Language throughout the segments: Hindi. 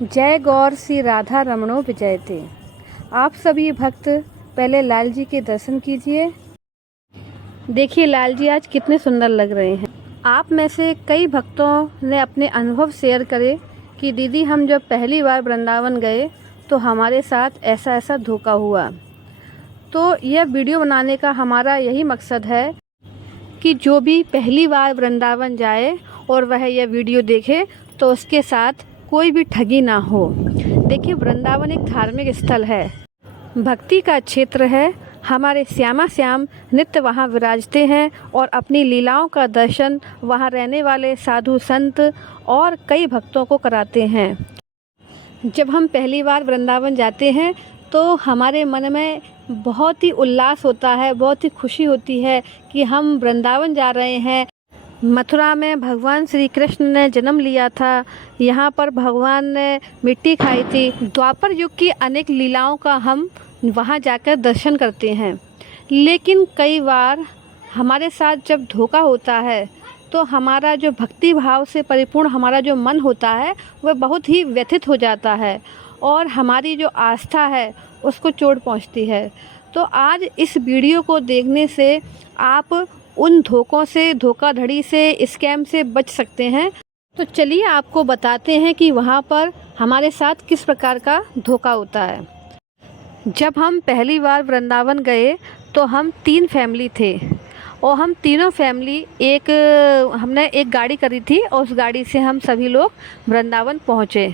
जय गौर श्री राधा रमणो विजयते। आप सभी भक्त पहले लाल जी के दर्शन कीजिए। देखिए लाल जी आज कितने सुंदर लग रहे हैं। आप में से कई भक्तों ने अपने अनुभव शेयर करे कि दीदी हम जब पहली बार वृंदावन गए तो हमारे साथ ऐसा ऐसा धोखा हुआ। तो यह वीडियो बनाने का हमारा यही मकसद है कि जो भी पहली बार वृंदावन जाए और वह यह वीडियो देखे तो उसके साथ कोई भी ठगी ना हो। देखिए वृंदावन एक धार्मिक स्थल है, भक्ति का क्षेत्र है। हमारे श्यामा श्याम नित्य वहाँ विराजते हैं और अपनी लीलाओं का दर्शन वहाँ रहने वाले साधु संत और कई भक्तों को कराते हैं। जब हम पहली बार वृंदावन जाते हैं तो हमारे मन में बहुत ही उल्लास होता है, बहुत ही खुशी होती है कि हम वृंदावन जा रहे हैं। मथुरा में भगवान श्री कृष्ण ने जन्म लिया था, यहाँ पर भगवान ने मिट्टी खाई थी। द्वापर युग की अनेक लीलाओं का हम वहाँ जाकर दर्शन करते हैं। लेकिन कई बार हमारे साथ जब धोखा होता है तो हमारा जो भक्ति भाव से परिपूर्ण हमारा जो मन होता है वह बहुत ही व्यथित हो जाता है और हमारी जो आस्था है उसको चोट पहुँचती है। तो आज इस वीडियो को देखने से आप उन धोखों से, धोखाधड़ी से, स्कैम से बच सकते हैं। तो चलिए आपको बताते हैं कि वहाँ पर हमारे साथ किस प्रकार का धोखा होता है। जब हम पहली बार वृंदावन गए तो हम 3 फैमिली थे और हम तीनों फैमिली हमने एक गाड़ी करी थी और उस गाड़ी से हम सभी लोग वृंदावन पहुँचे।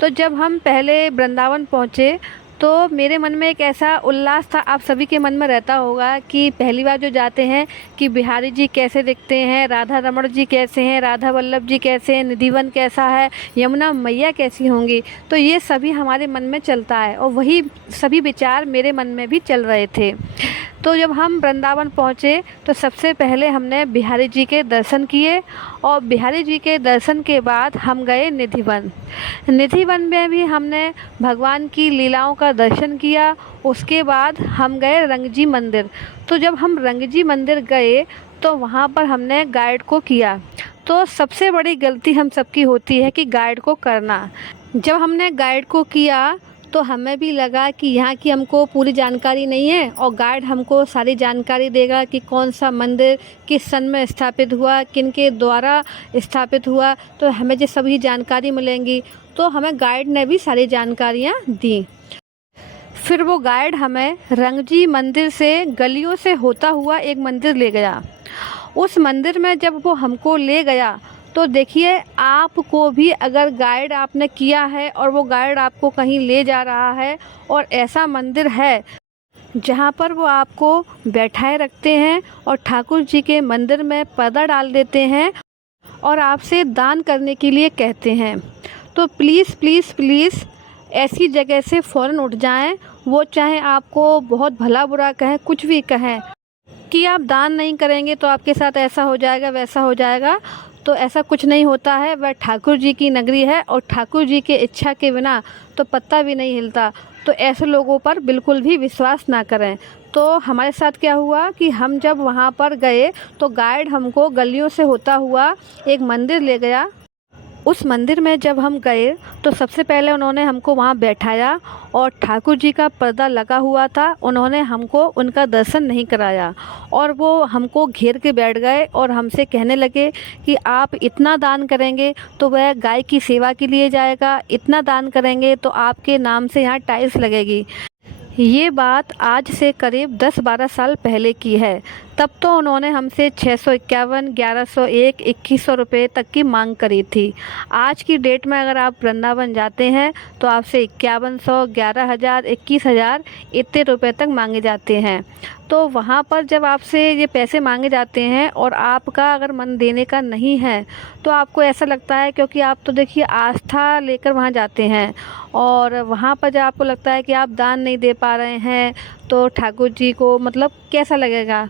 तो जब हम पहले वृंदावन पहुँचे तो मेरे मन में एक ऐसा उल्लास था, आप सभी के मन में रहता होगा कि पहली बार जो जाते हैं कि बिहारी जी कैसे दिखते हैं, राधा रमण जी कैसे हैं, राधा वल्लभ जी कैसे हैं, निधिवन कैसा है, यमुना मैया कैसी होंगी। तो ये सभी हमारे मन में चलता है और वही सभी विचार मेरे मन में भी चल रहे थे। तो जब हम वृंदावन पहुँचे तो सबसे पहले हमने बिहारी जी के दर्शन किए और बिहारी जी के दर्शन के बाद हम गए निधिवन। निधिवन में भी हमने भगवान की लीलाओं का दर्शन किया। उसके बाद हम गए रंगजी मंदिर। तो जब हम रंगजी मंदिर गए तो वहाँ पर हमने गाइड को किया। तो सबसे बड़ी गलती हम सबकी होती है कि गाइड को करना। जब हमने गाइड को किया तो हमें भी लगा कि यहाँ की हमको पूरी जानकारी नहीं है और गाइड हमको सारी जानकारी देगा कि कौन सा मंदिर किस सन में स्थापित हुआ, किन के द्वारा स्थापित हुआ, तो हमें जो सभी जानकारी मिलेंगी। तो हमें गाइड ने भी सारी जानकारियाँ दी। फिर वो गाइड हमें रंगजी मंदिर से गलियों से होता हुआ एक मंदिर ले गया। उस मंदिर में जब वो हमको ले गया तो देखिए आपको भी अगर गाइड आपने किया है और वो गाइड आपको कहीं ले जा रहा है और ऐसा मंदिर है जहाँ पर वो आपको बैठाए रखते हैं और ठाकुर जी के मंदिर में पर्दा डाल देते हैं और आपसे दान करने के लिए कहते हैं, तो प्लीज़ प्लीज़ प्लीज़ ऐसी जगह से फ़ौरन उठ जाएं। वो चाहे आपको बहुत भला बुरा कहें, कुछ भी कहें कि आप दान नहीं करेंगे तो आपके साथ ऐसा हो जाएगा, वैसा हो जाएगा, तो ऐसा कुछ नहीं होता है। वह ठाकुर जी की नगरी है और ठाकुर जी के इच्छा के बिना तो पत्ता भी नहीं हिलता। तो ऐसे लोगों पर बिल्कुल भी विश्वास ना करें। तो हमारे साथ क्या हुआ कि हम जब वहाँ पर गए तो गाइड हमको गलियों से होता हुआ एक मंदिर ले गया। उस मंदिर में जब हम गए तो सबसे पहले उन्होंने हमको वहाँ बैठाया और ठाकुर जी का पर्दा लगा हुआ था, उन्होंने हमको उनका दर्शन नहीं कराया और वो हमको घेर के बैठ गए और हमसे कहने लगे कि आप इतना दान करेंगे तो वह गाय की सेवा के लिए जाएगा, इतना दान करेंगे तो आपके नाम से यहाँ टाइल्स लगेगी। ये बात आज से करीब 10-12 साल पहले की है। तब तो उन्होंने हमसे 651, 1101, 2100 रुपये तक की मांग करी थी। आज की डेट में अगर आप वृंदावन जाते हैं तो आपसे 5100, 11,000, 21,000 इतने रुपये तक मांगे जाते हैं। तो वहाँ पर जब आपसे ये पैसे मांगे जाते हैं और आपका अगर मन देने का नहीं है तो आपको ऐसा लगता है, क्योंकि आप तो देखिए आस्था लेकर वहाँ जाते हैं और वहाँ पर जब आपको लगता है कि आप दान नहीं दे पा रहे हैं तो ठाकुर जी को मतलब कैसा लगेगा।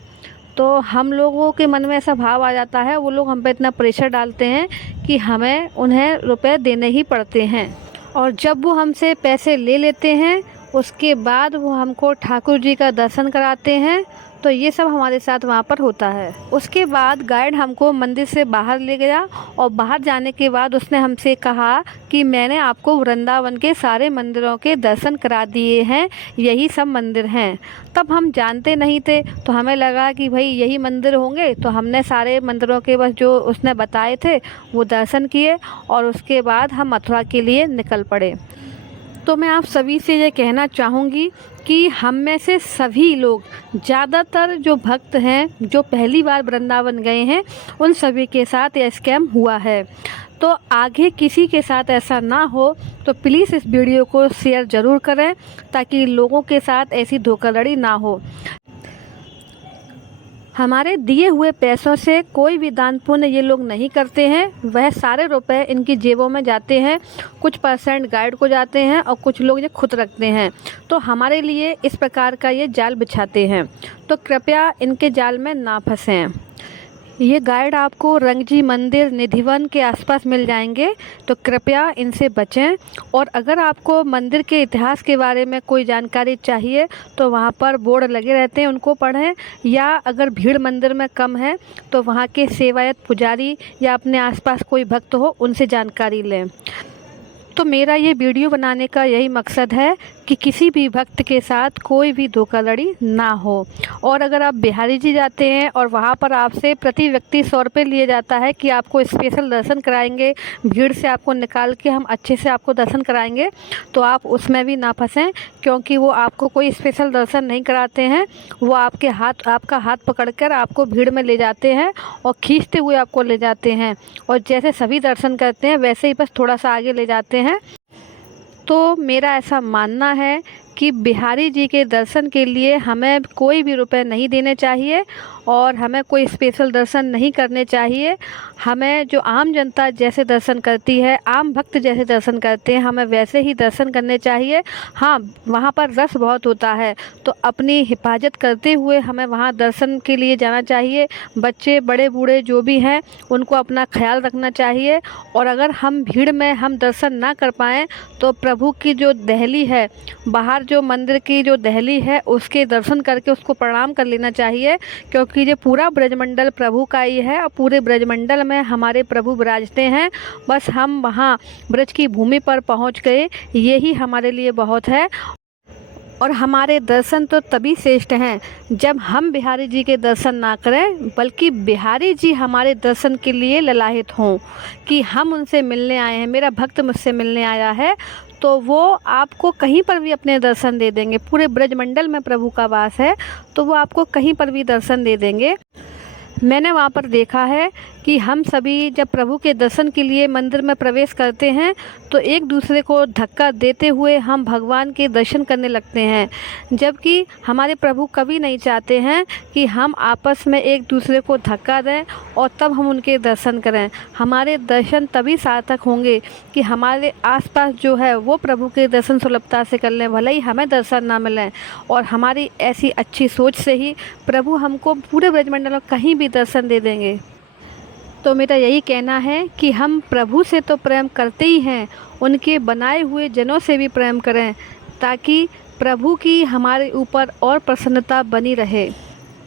तो हम लोगों के मन में ऐसा भाव आ जाता है, वो लोग हम पे इतना प्रेशर डालते हैं कि हमें उन्हें रुपए देने ही पड़ते हैं। और जब वो हमसे पैसे ले लेते हैं उसके बाद वो हमको ठाकुर जी का दर्शन कराते हैं तो ये सब हमारे साथ वहाँ पर होता है। उसके बाद गाइड हमको मंदिर से बाहर ले गया और बाहर जाने के बाद उसने हमसे कहा कि मैंने आपको वृंदावन के सारे मंदिरों के दर्शन करा दिए हैं, यही सब मंदिर हैं। तब हम जानते नहीं थे तो हमें लगा कि भाई यही मंदिर होंगे, तो हमने सारे मंदिरों के बस जो उसने बताए थे वो दर्शन किए और उसके बाद हम मथुरा के लिए निकल पड़े। तो मैं आप सभी से ये कहना चाहूँगी कि हम में से सभी लोग, ज़्यादातर जो भक्त हैं जो पहली बार वृंदावन गए हैं, उन सभी के साथ यह स्कैम हुआ है। तो आगे किसी के साथ ऐसा ना हो तो प्लीज़ इस वीडियो को शेयर ज़रूर करें ताकि लोगों के साथ ऐसी धोखाधड़ी ना हो। हमारे दिए हुए पैसों से कोई भी दान पुण्य ये लोग नहीं करते हैं, वह सारे रुपए इनकी जेबों में जाते हैं, कुछ परसेंट गाइड को जाते हैं और कुछ लोग ये खुद रखते हैं। तो हमारे लिए इस प्रकार का ये जाल बिछाते हैं, तो कृपया इनके जाल में ना फंसें। ये गाइड आपको रंगजी मंदिर, निधिवन के आसपास मिल जाएंगे, तो कृपया इनसे बचें। और अगर आपको मंदिर के इतिहास के बारे में कोई जानकारी चाहिए तो वहाँ पर बोर्ड लगे रहते हैं, उनको पढ़ें। या अगर भीड़ मंदिर में कम है तो वहाँ के सेवायत पुजारी या अपने आसपास कोई भक्त हो उनसे जानकारी लें। तो मेरा ये वीडियो बनाने का यही मकसद है कि किसी भी भक्त के साथ कोई भी धोखाधड़ी ना हो। और अगर आप बिहारी जी जाते हैं और वहाँ पर आपसे प्रति व्यक्ति 100 रुपये लिए जाता है कि आपको स्पेशल दर्शन कराएंगे, भीड़ से आपको निकाल के हम अच्छे से आपको दर्शन कराएंगे, तो आप उसमें भी ना फंसें, क्योंकि वो आपको कोई स्पेशल दर्शन नहीं कराते हैं। वो आपका हाथ पकड़कर आपको भीड़ में ले जाते हैं और खींचते हुए आपको ले जाते हैं, और जैसे सभी दर्शन करते हैं वैसे ही बस थोड़ा सा आगे ले जाते हैं। तो मेरा ऐसा मानना है कि बिहारी जी के दर्शन के लिए हमें कोई भी रुपए नहीं देने चाहिए और हमें कोई स्पेशल दर्शन नहीं करने चाहिए। हमें जो आम जनता जैसे दर्शन करती है, आम भक्त जैसे दर्शन करते हैं, हमें वैसे ही दर्शन करने चाहिए। हाँ, वहाँ पर रश बहुत होता है, तो अपनी हिफाजत करते हुए हमें वहाँ दर्शन के लिए जाना चाहिए। बच्चे, बड़े, बूढ़े जो भी हैं उनको अपना ख्याल रखना चाहिए। और अगर हम भीड़ में हम दर्शन ना कर पाएँ तो प्रभु की जो दहली है, बाहर जो मंदिर की जो दहली है, उसके दर्शन करके उसको प्रणाम कर लेना चाहिए, क्योंकि ये पूरा ब्रजमंडल प्रभु का ही है और पूरे ब्रजमंडल में हमारे प्रभु विराजते हैं। बस हम वहाँ ब्रज की भूमि पर पहुँच गए, यही हमारे लिए बहुत है। और हमारे दर्शन तो तभी श्रेष्ठ हैं जब हम बिहारी जी के दर्शन ना करें, बल्कि बिहारी जी हमारे दर्शन के लिए ललायत हों कि हम उनसे मिलने आए हैं, मेरा भक्त मुझसे मिलने आया है। तो वो आपको कहीं पर भी अपने दर्शन दे देंगे। पूरे ब्रजमंडल में प्रभु का वास है, तो वो आपको कहीं पर भी दर्शन दे देंगे। मैंने वहाँ पर देखा है कि हम सभी जब प्रभु के दर्शन के लिए मंदिर में प्रवेश करते हैं तो एक दूसरे को धक्का देते हुए हम भगवान के दर्शन करने लगते हैं, जबकि हमारे प्रभु कभी नहीं चाहते हैं कि हम आपस में एक दूसरे को धक्का दें और तब हम उनके दर्शन करें। हमारे दर्शन तभी सार्थक होंगे कि हमारे आसपास जो है वो प्रभु के दर्शन सुलभता से कर लें, भले ही हमें दर्शन ना मिलें। और हमारी ऐसी अच्छी सोच से ही प्रभु हमको पूरे ब्रजमंडल में कहीं भी दर्शन दे देंगे। तो मेरा यही कहना है कि हम प्रभु से तो प्रेम करते ही हैं, उनके बनाए हुए जनों से भी प्रेम करें, ताकि प्रभु की हमारे ऊपर और प्रसन्नता बनी रहे।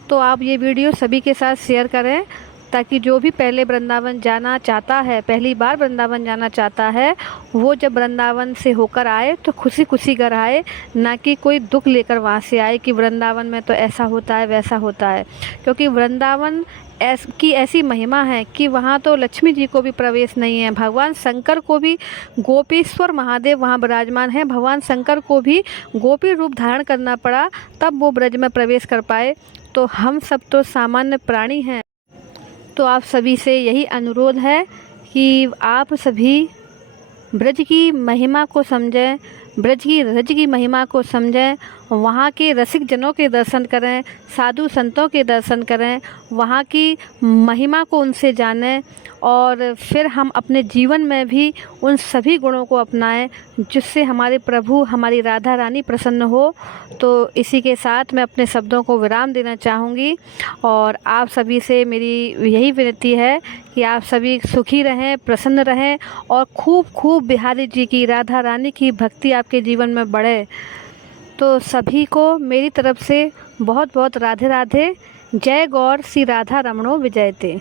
तो आप ये वीडियो सभी के साथ शेयर करें, ताकि जो भी पहले वृंदावन जाना चाहता है, पहली बार वृंदावन जाना चाहता है, वो जब वृंदावन से होकर आए तो खुशी खुशी घर आए, ना कि कोई दुख लेकर वहाँ से आए कि वृंदावन में तो ऐसा होता है, वैसा होता है। क्योंकि वृंदावन की ऐसी महिमा है कि वहाँ तो लक्ष्मी जी को भी प्रवेश नहीं है, भगवान शंकर को भी, गोपेश्वर महादेव वहाँ विराजमान हैं, भगवान शंकर को भी गोपी रूप धारण करना पड़ा तब वो ब्रज में प्रवेश कर पाए। तो हम सब तो सामान्य प्राणी हैं। तो आप सभी से यही अनुरोध है कि आप सभी ब्रज की महिमा को समझें, ब्रज की रज की महिमा को समझें, वहाँ के रसिक जनों के दर्शन करें, साधु संतों के दर्शन करें, वहाँ की महिमा को उनसे जानें, और फिर हम अपने जीवन में भी उन सभी गुणों को अपनाएं जिससे हमारे प्रभु, हमारी राधा रानी प्रसन्न हो। तो इसी के साथ मैं अपने शब्दों को विराम देना चाहूँगी और आप सभी से मेरी यही विनती है कि आप सभी सुखी रहें, प्रसन्न रहें और खूब खूब बिहारी जी की, राधा रानी की भक्ति आपके जीवन में बढ़े। तो सभी को मेरी तरफ से बहुत बहुत राधे राधे। जय गौर श्री राधा रमणो विजयते।